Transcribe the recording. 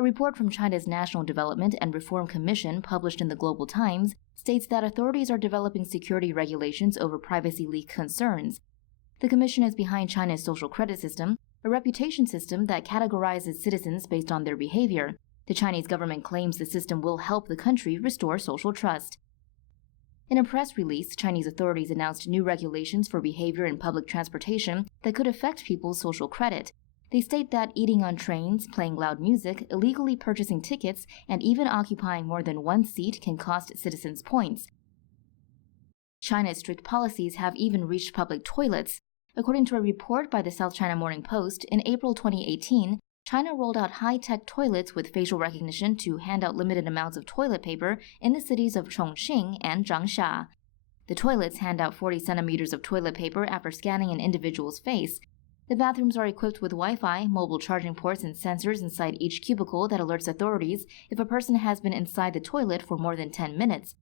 A report from China's National Development and Reform Commission published in the Global Times states that authorities are developing security regulations over privacy leak concerns. The commission is behind China's social credit system, a reputation system that categorizes citizens based on their behavior. The Chinese government claims the system will help the country restore social trust. In a press release, Chinese authorities announced new regulations for behavior in public transportation that could affect people's social credit. They state that eating on trains, playing loud music, illegally purchasing tickets, and even occupying more than one seat can cost citizens points. China's strict policies have even reached public toilets. According to a report by the South China Morning Post, in April 2018, China rolled out high-tech toilets with facial recognition to hand out limited amounts of toilet paper in the cities of Chongqing and Changsha. The toilets hand out 40 centimeters of toilet paper after scanning an individual's face. The bathrooms are equipped with Wi-Fi, mobile charging ports, and sensors inside each cubicle that alerts authorities if a person has been inside the toilet for more than 10 minutes.